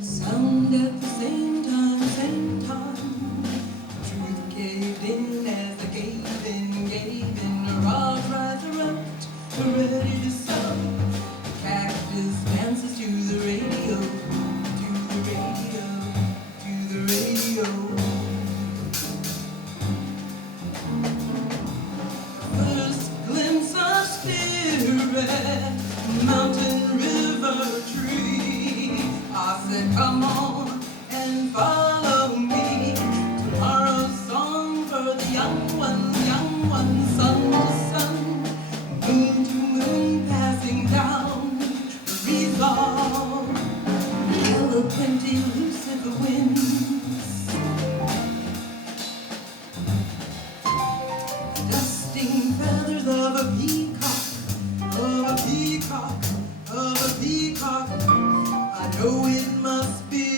Sound at the same time, same time. Truth caved in as the gave in. A rod rise erupt, ready to sow. The cactus dances to the radio, to the radio, to the radio. First glimpse of spirit, mountain, river, tree. I said, come on and follow me. Tomorrow's song for the young ones, sun to sun, moon to moon, passing down the resolve. Eloquent, elusive the winds, dusting feathers of a peacock, of a peacock, of a peacock. I know it must be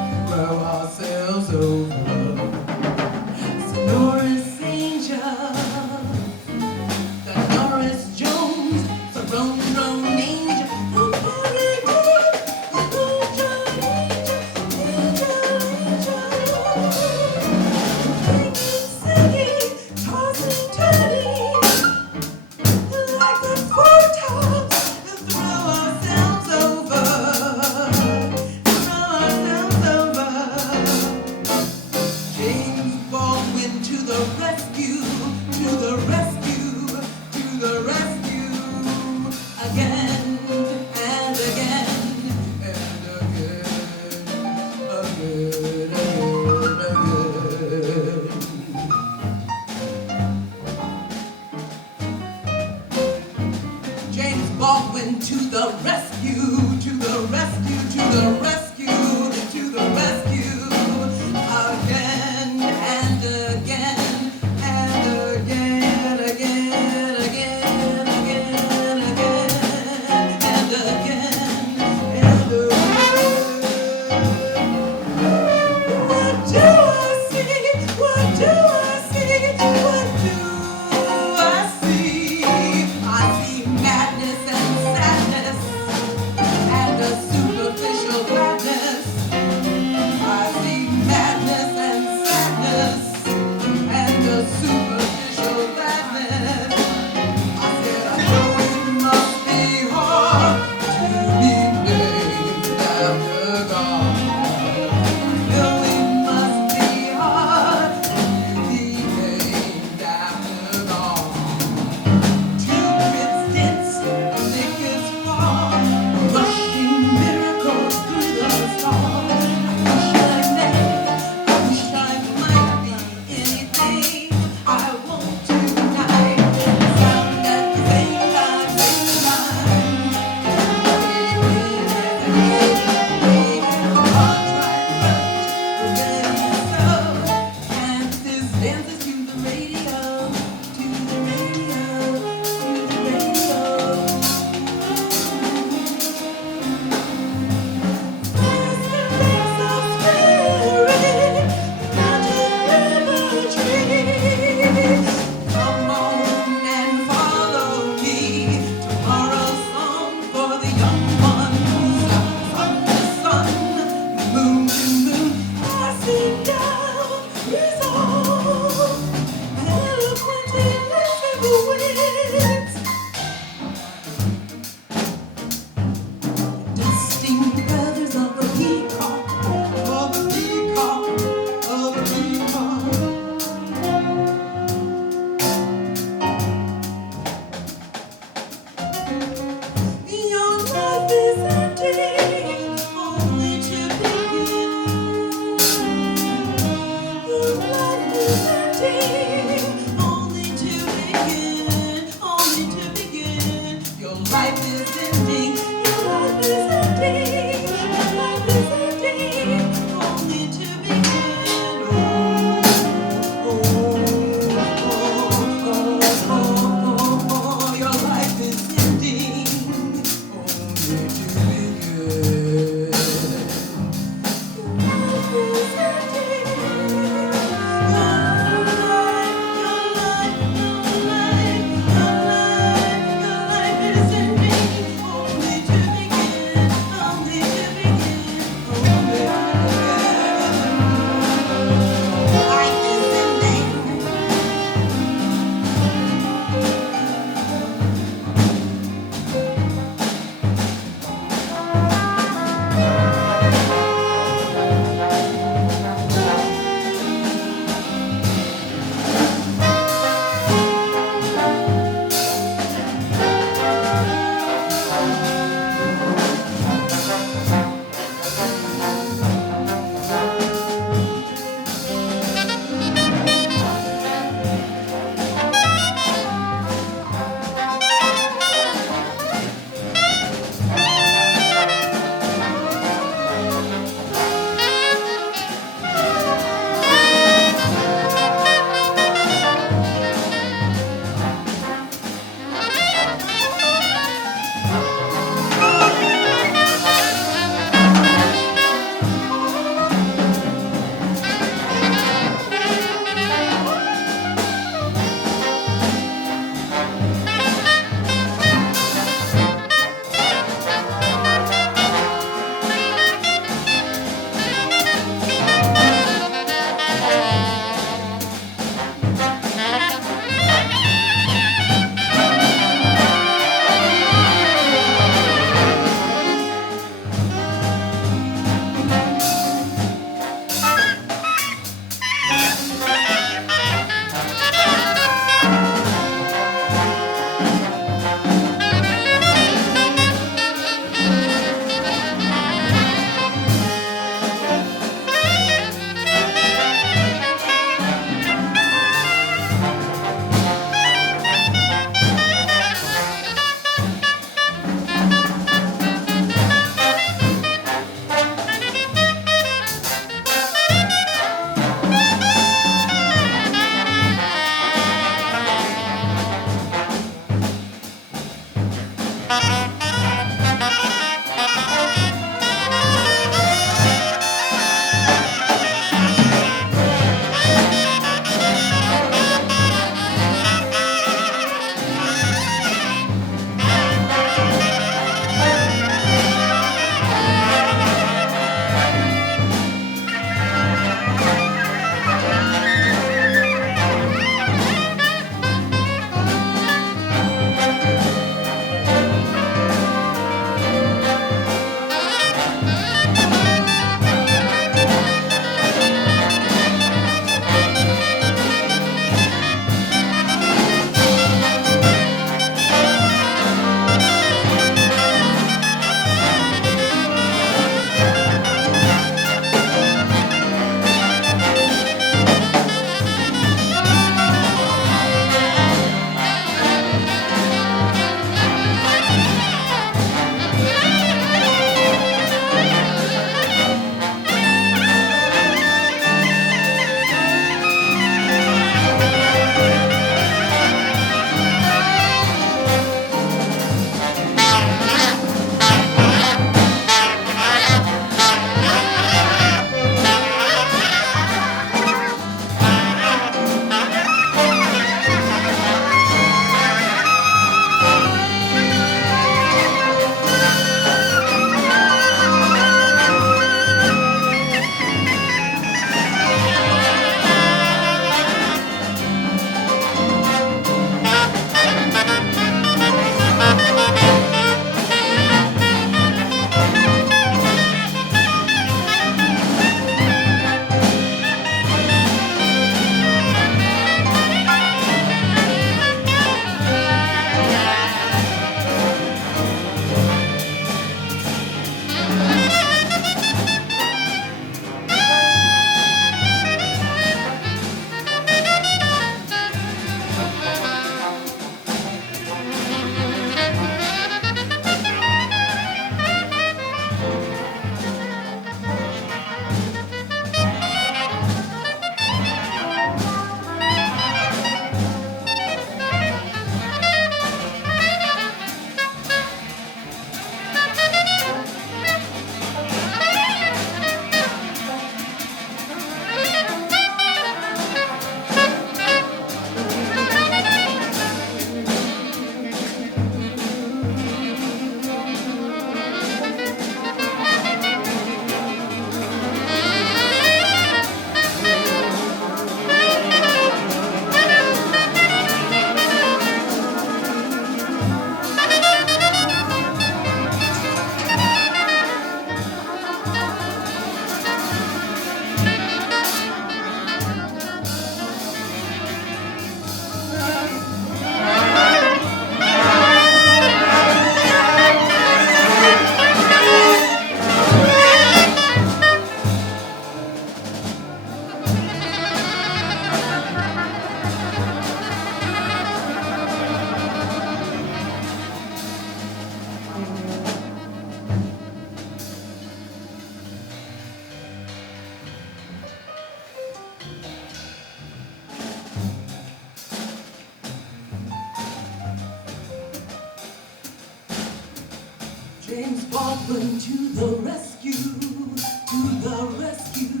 James Baldwin to the rescue, to the rescue,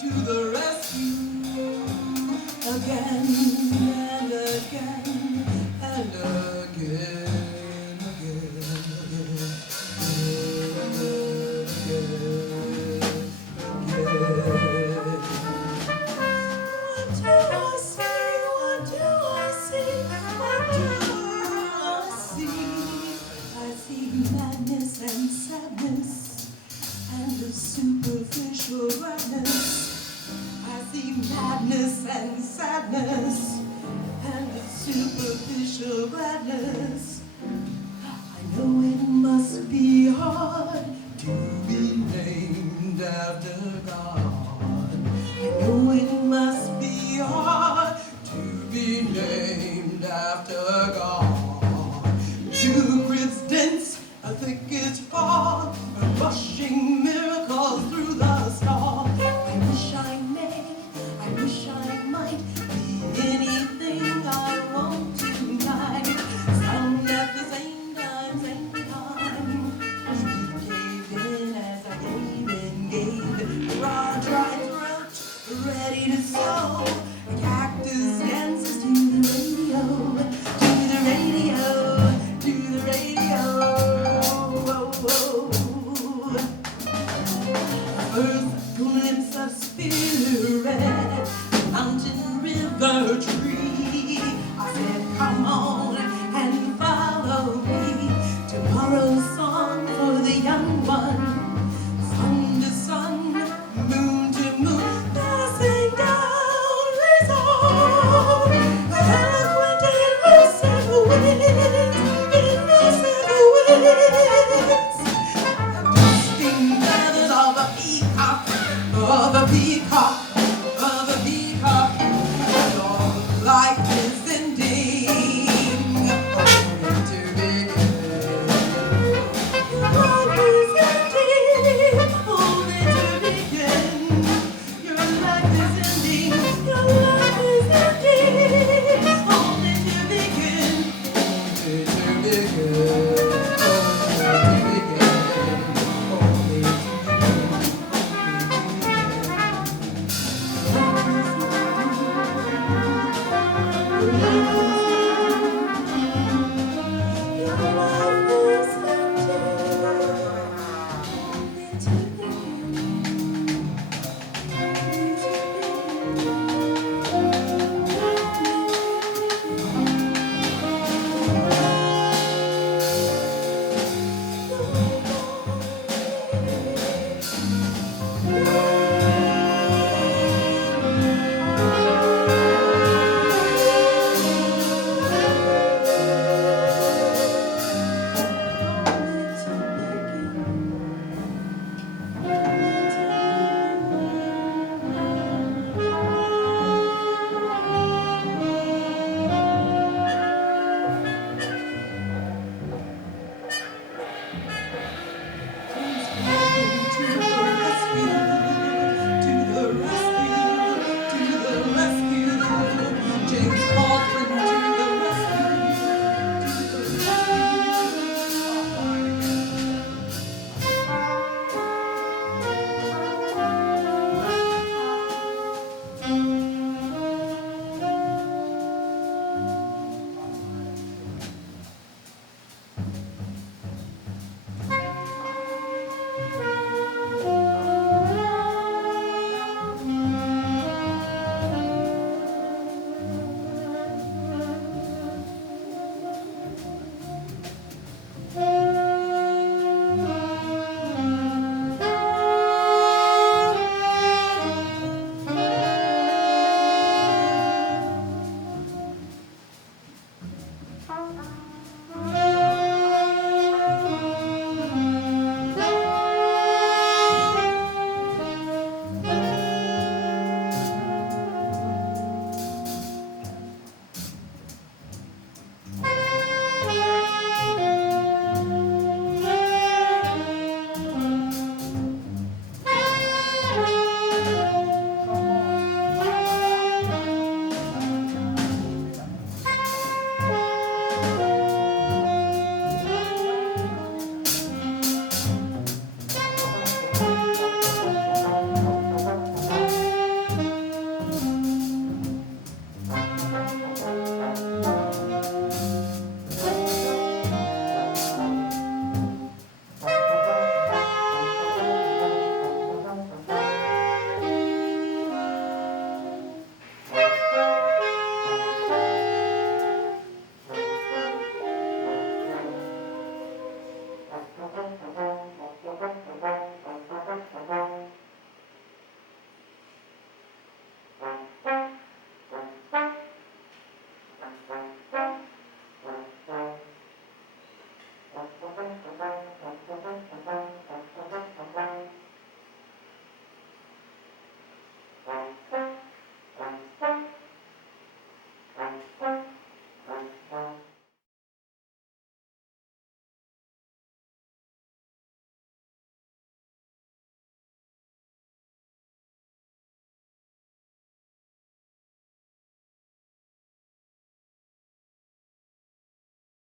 to the rescue. Again and again and again, What do I see? What do I see? I see madness and sadness and the superficial brightness. I see madness and sadness and the superficial gladness. I know it must be hard to be named after God. I know it must be hard to be named after God. Two grids dense, a thick is far, rushing miracles through the storm. I wish I may, I wish I might be anything I want tonight. Some at the same time, same time. You gave in as I gave in, raw, dry throat, ready to sow. The cactus dances to the radio, to the radio, to the radio. First glimpse of spirit, mountain, river, tree. I said, come on and follow me. Tomorrow's song for the young one. Sun to sun, moon to moon, passing down resolve. Eloquent in lucid winds, in lucid winds. The bursting feathers of a peacock, of a peacock, of a peacock. Your life is ending, only to begin. Your life is ending, only to begin. Your life is ending, your life is ending, only to begin. Only to begin, only to begin, only to begin.